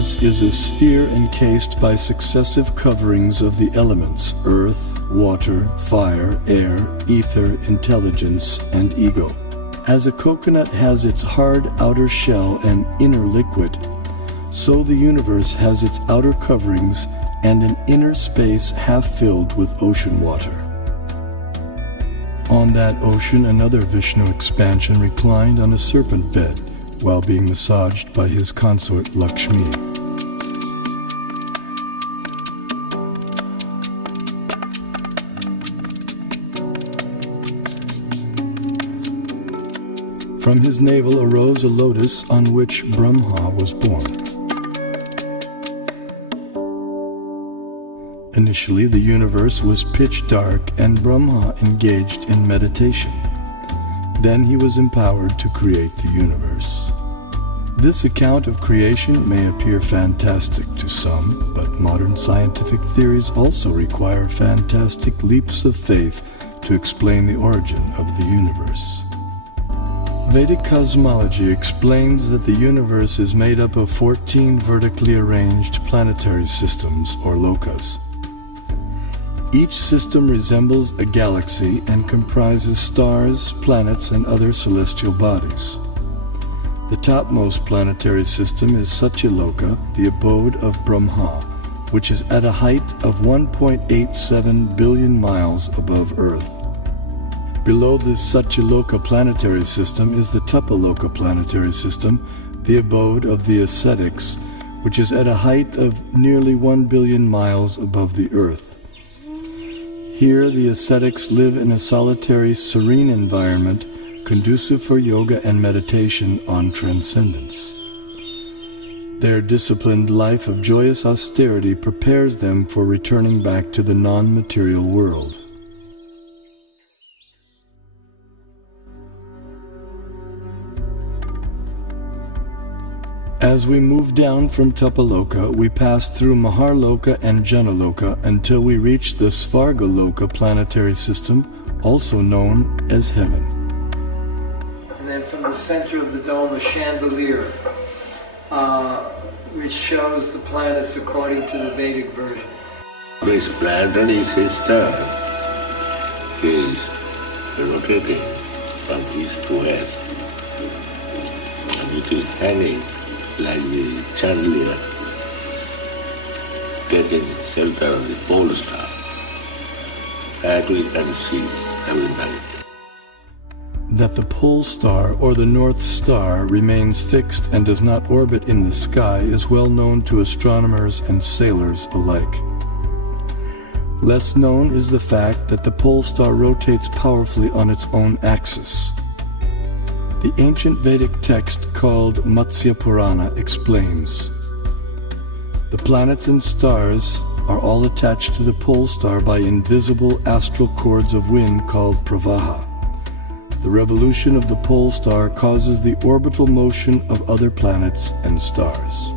universe is a sphere encased by successive coverings of the elements earth, water, fire, air, ether, intelligence, and ego. As a coconut has its hard outer shell and inner liquid, so the universe has its outer coverings and an inner space half filled with ocean water. On that ocean, another Vishnu expansion reclined on a serpent bed while being massaged by his consort Lakshmi. From his navel arose a lotus on which Brahma was born. Initially, the universe was pitch dark and Brahma engaged in meditation. Then he was empowered to create the universe. This account of creation may appear fantastic to some, but modern scientific theories also require fantastic leaps of faith to explain the origin of the universe. Vedic cosmology explains that the universe is made up of 14 vertically arranged planetary systems, or lokas. Each system resembles a galaxy and comprises stars, planets, and other celestial bodies. The topmost planetary system is Satyaloka, the abode of Brahma, which is at a height of 1.87 billion miles above Earth. Below the Satyaloka planetary system is the Tapaloka planetary system, the abode of the ascetics, which is at a height of nearly 1 billion miles above the Earth. Here, the ascetics live in a solitary, serene environment conducive for yoga and meditation on transcendence. Their disciplined life of joyous austerity prepares them for returning back to the non-material world. As we move down from Tapaloka, we pass through Maharloka and Janaloka until we reach the Svargaloka planetary system, also known as heaven. And then from the center of the dome, a chandelier, which shows the planets according to the Vedic version. This planetary system is rotating from east to west, and it is hanging like the chandelier getting shelter of the pole star. That we can see every night. That the pole star or the North Star remains fixed and does not orbit in the sky is well known to astronomers and sailors alike. Less known is the fact that the pole star rotates powerfully on its own axis. The ancient Vedic text called Matsya Purana explains, the planets and stars are all attached to the pole star by invisible astral cords of wind called pravaha. The revolution of the pole star causes the orbital motion of other planets and stars.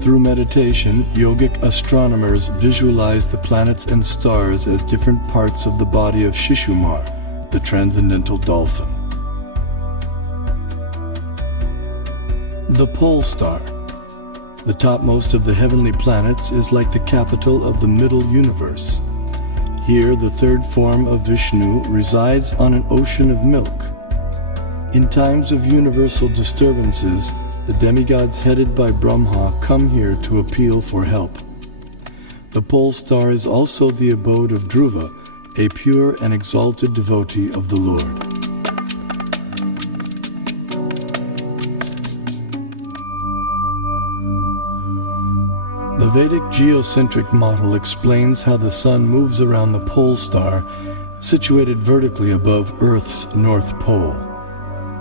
Through meditation, yogic astronomers visualize the planets and stars as different parts of the body of Shishumar, the transcendental dolphin. The pole star, the topmost of the heavenly planets, is like the capital of the middle universe. Here, the third form of Vishnu resides on an ocean of milk. In times of universal disturbances, the demigods headed by Brahma come here to appeal for help. The pole star is also the abode of Dhruva, a pure and exalted devotee of the Lord. The Vedic geocentric model explains how the sun moves around the pole star, situated vertically above Earth's north pole.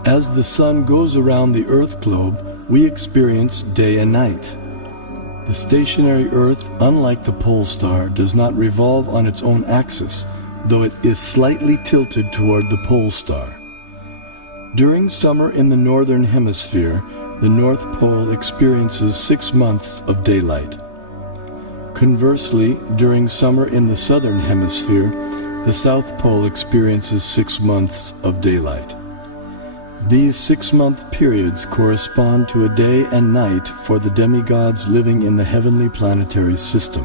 As the sun goes around the Earth globe, we experience day and night. The stationary Earth, unlike the pole star, does not revolve on its own axis, though it is slightly tilted toward the pole star. During summer in the northern hemisphere, the North Pole experiences 6 months of daylight. Conversely, during summer in the southern hemisphere, the South Pole experiences 6 months of daylight. These 6-month periods correspond to a day and night for the demigods living in the heavenly planetary system.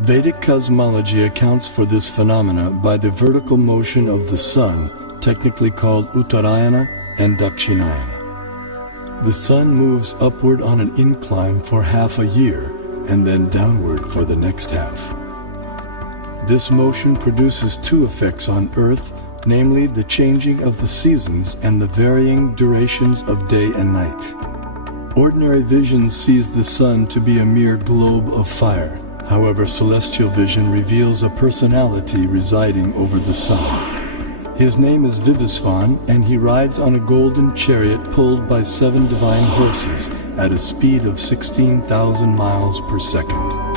Vedic cosmology accounts for this phenomena by the vertical motion of the sun, technically called Uttarayana and Dakshinayana. The sun moves upward on an incline for half a year and then downward for the next half. This motion produces two effects on Earth, namely the changing of the seasons and the varying durations of day and night. Ordinary vision sees the sun to be a mere globe of fire. However, celestial vision reveals a personality residing over the sun. His name is Vivasvan, and he rides on a golden chariot pulled by 7 divine horses at a speed of 16,000 miles per second.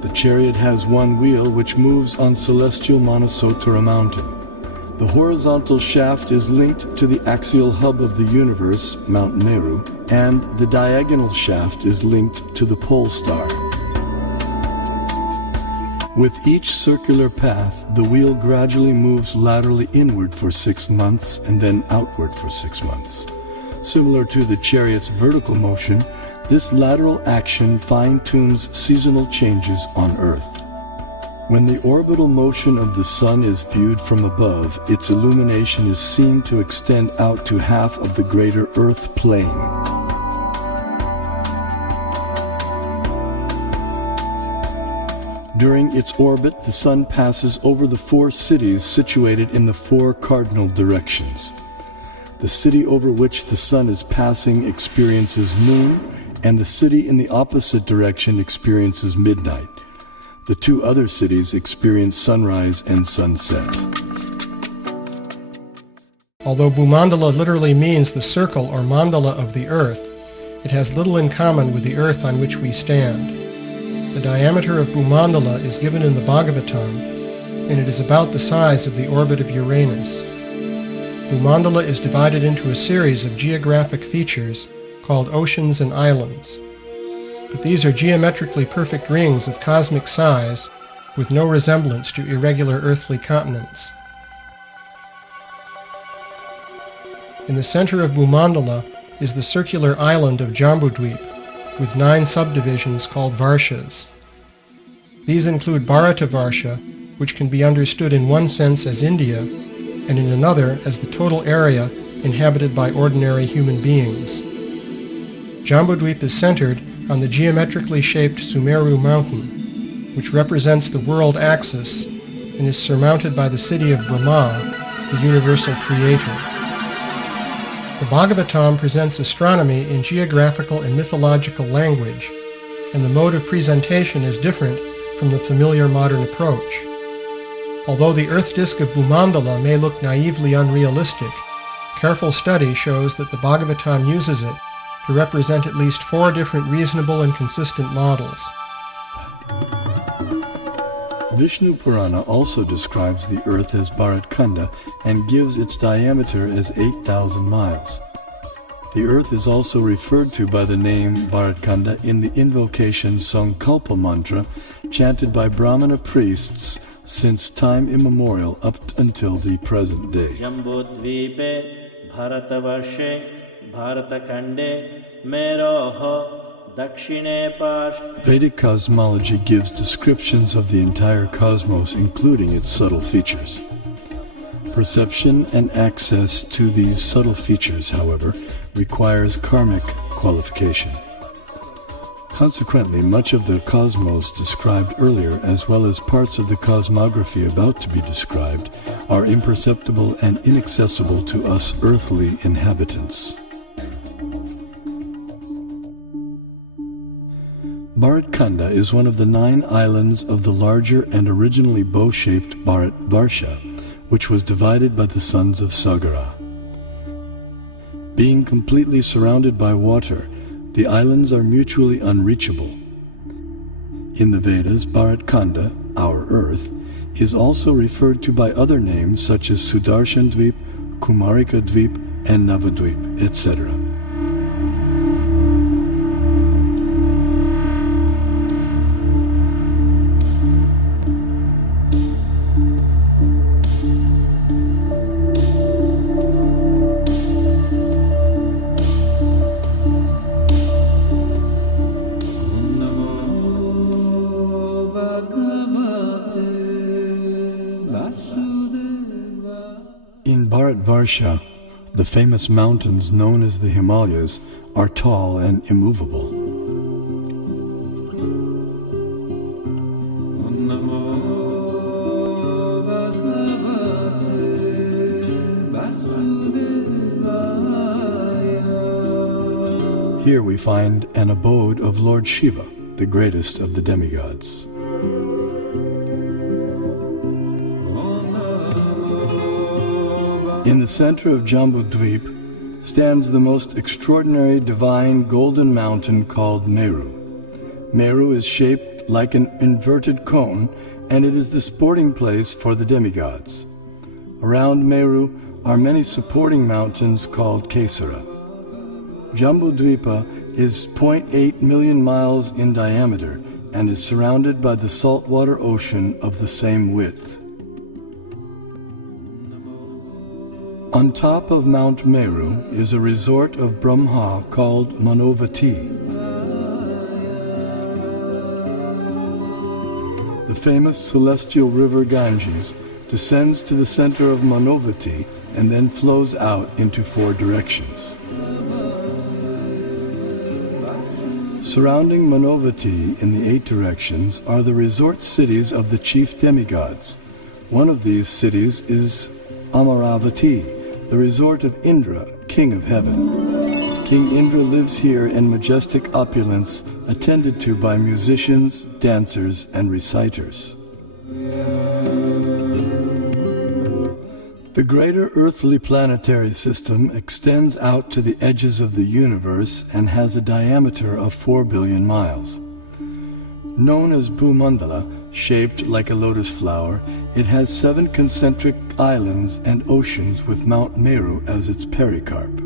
The chariot has one wheel which moves on celestial Manasottara mountain. The horizontal shaft is linked to the axial hub of the universe, Mount Meru, and the diagonal shaft is linked to the pole star. With each circular path, the wheel gradually moves laterally inward for 6 months and then outward for 6 months. Similar to the chariot's vertical motion, this lateral action fine-tunes seasonal changes on Earth. When the orbital motion of the sun is viewed from above, its illumination is seen to extend out to half of the greater Earth plane. During its orbit, the sun passes over the 4 cities situated in the 4 cardinal directions. The city over which the sun is passing experiences noon, and the city in the opposite direction experiences midnight. The 2 other cities experience sunrise and sunset. Although Bhumandala literally means the circle or mandala of the Earth, it has little in common with the Earth on which we stand. The diameter of Bhumandala is given in the Bhagabatam, and it is about the size of the orbit of Uranus. Bhumandala is divided into a series of geographic features called oceans and islands. But these are geometrically perfect rings of cosmic size with no resemblance to irregular earthly continents. In the center of Bhumandala is the circular island of Jambudvip, with 9 subdivisions called Varshas. These include Bharatavarsha, which can be understood in one sense as India, and in another as the total area inhabited by ordinary human beings. Jambudvip is centered on the geometrically shaped Sumeru mountain, which represents the world axis and is surmounted by the city of Brahma, the universal creator. The Bhagavatam presents astronomy in geographical and mythological language, and the mode of presentation is different from the familiar modern approach. Although the Earth disk of Bhumandala may look naively unrealistic, careful study shows that the Bhagavatam uses it to represent at least 4 different reasonable and consistent models. Vishnu Purana also describes the Earth as Bharatkanda and gives its diameter as 8,000 miles. The Earth is also referred to by the name Bharatkanda in the invocation Sankalpa mantra chanted by Brahmana priests since time immemorial up until the present day. Jambudvipe Bharatavarshe Bharatakande Meroho Dakshine Pash. Vedic cosmology gives descriptions of the entire cosmos, including its subtle features. Perception and access to these subtle features, however, requires karmic qualification. Consequently, much of the cosmos described earlier, as well as parts of the cosmography about to be described, are imperceptible and inaccessible to us earthly inhabitants. Bharatkanda is one of the 9 islands of the larger and originally bow-shaped Bharatvarsha, which was divided by the sons of Sagara. Being completely surrounded by water, the islands are mutually unreachable. In the Vedas, Bharatkanda, our Earth, is also referred to by other names such as Sudarshan-dvip, Kumarika-dvip, and Navadvip, etc. Varsha, the famous mountains known as the Himalayas are tall and immovable. Here we find an abode of Lord Shiva, the greatest of the demigods. In the center of Jambudvip stands the most extraordinary divine golden mountain called Meru. Meru is shaped like an inverted cone, and it is the sporting place for the demigods. Around Meru are many supporting mountains called Kesara. Jambudvipa is 0.8 million miles in diameter and is surrounded by the saltwater ocean of the same width. On top of Mount Meru is a resort of Brahma called Manavati. The famous celestial river Ganges descends to the center of Manavati and then flows out into 4 directions. Surrounding Manavati in the 8 directions are the resort cities of the chief demigods. One of these cities is Amaravati, the resort of Indra, king of heaven. King Indra lives here in majestic opulence, attended to by musicians, dancers, and reciters. The greater earthly planetary system extends out to the edges of the universe and has a diameter of 4 billion miles. Known as Bhumandala, shaped like a lotus flower, it has 7 concentric islands and oceans with Mount Meru as its pericarp.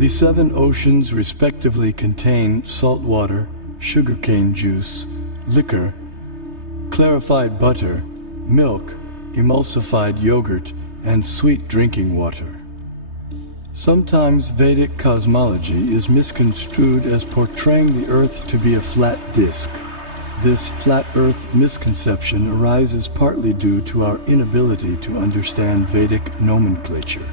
The 7 oceans respectively contain salt water, sugarcane juice, liquor, clarified butter, milk, emulsified yogurt, and sweet drinking water. Sometimes Vedic cosmology is misconstrued as portraying the Earth to be a flat disk. This flat Earth misconception arises partly due to our inability to understand Vedic nomenclature.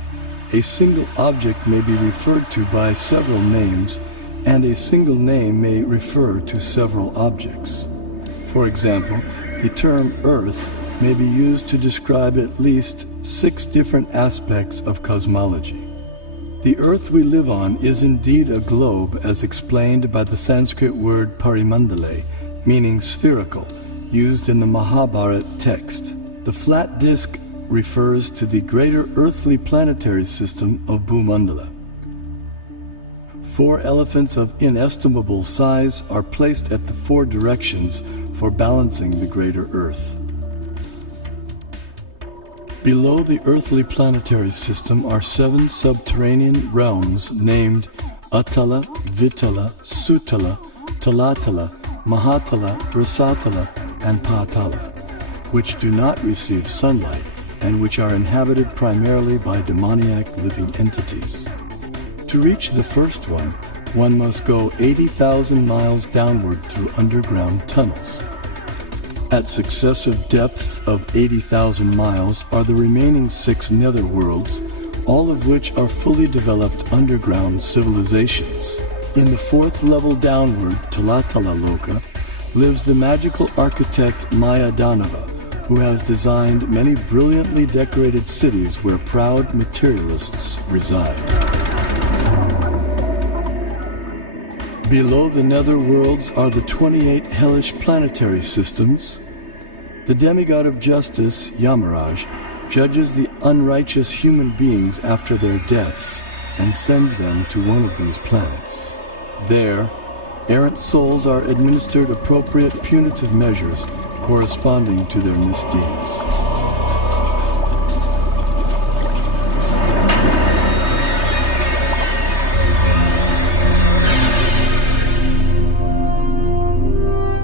A single object may be referred to by several names, and a single name may refer to several objects. For example, the term Earth may be used to describe at least 6 different aspects of cosmology. The Earth we live on is indeed a globe, as explained by the Sanskrit word parimandale, meaning spherical, used in the Mahabharata text. The flat disk refers to the greater earthly planetary system of Bhumandala. 4 elephants of inestimable size are placed at the 4 directions for balancing the greater Earth. Below the earthly planetary system are 7 subterranean realms named Atala, Vitala, Sutala, Talatala, Mahatala, Rasatala, and Patala, which do not receive sunlight and which are inhabited primarily by demoniac living entities. To reach the first one must go 80,000 miles downward through underground tunnels. At successive depths of 80,000 miles are the remaining 6 netherworlds, all of which are fully developed underground civilizations. In the 4th level downward, Talatala Loka, lives the magical architect Mayadanava, who has designed many brilliantly decorated cities where proud materialists reside. Below the netherworlds are the 28 hellish planetary systems. The demigod of justice, Yamaraj, judges the unrighteous human beings after their deaths and sends them to one of these planets. There, errant souls are administered appropriate punitive measures corresponding to their misdeeds.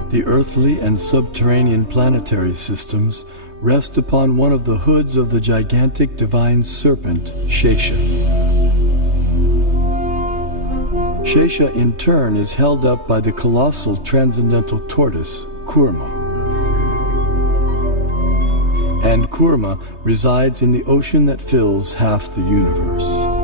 The earthly and subterranean planetary systems rest upon one of the hoods of the gigantic divine serpent, Shesha. Shesha in turn is held up by the colossal transcendental tortoise, Kurma. and Kurma resides in the ocean that fills half the universe.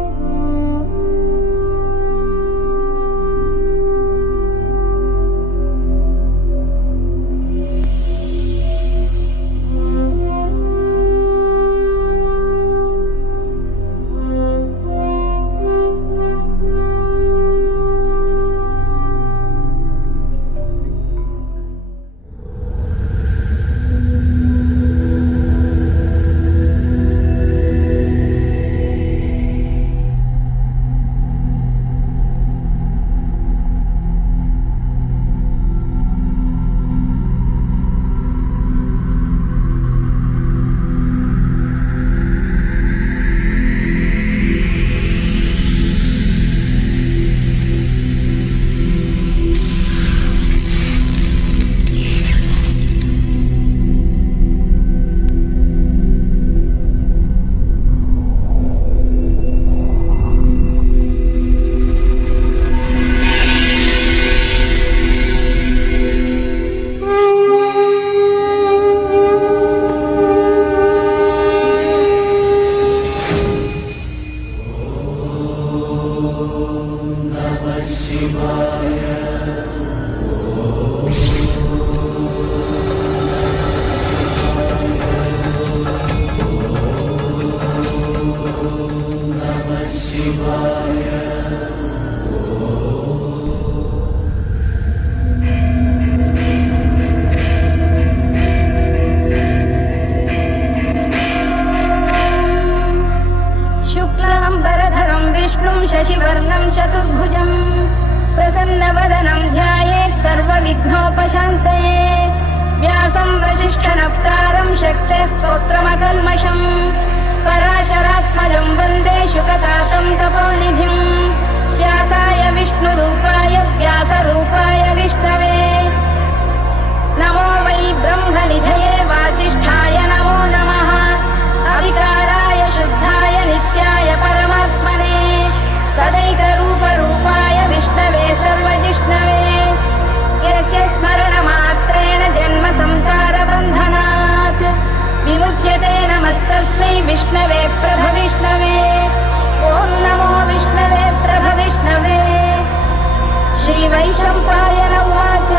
शशिवर्णं चतुर्भुजं प्रसन्नवदनं ध्यायेत् सर्वविघ्नोपशान्तये व्यासं वसिष्ठनप्तारं शक्तेः पौत्रमकल्मषं पराशरात्मजं वन्दे शुकतातं तपोनिधिं व्यासाय विष्णुरूपाय व्यासरूपाय विष्णवे नमो वै ब्रह्मनिधये वासिष्ठाय नमो नमः अविकाराय शुद्धाय नित्याय परमात्मने सदैकरूपरूपाय विष्णवे सर्वजिष्णवे यस्य स्मरणमात्रेण जन्म संसारबन्धनात् विमुच्यते नमस्तस्मै विष्णवे प्रभविष्णवे ॐ नमो विष्णवे प्रभविष्णवे श्रीवैशम्पायन उवाच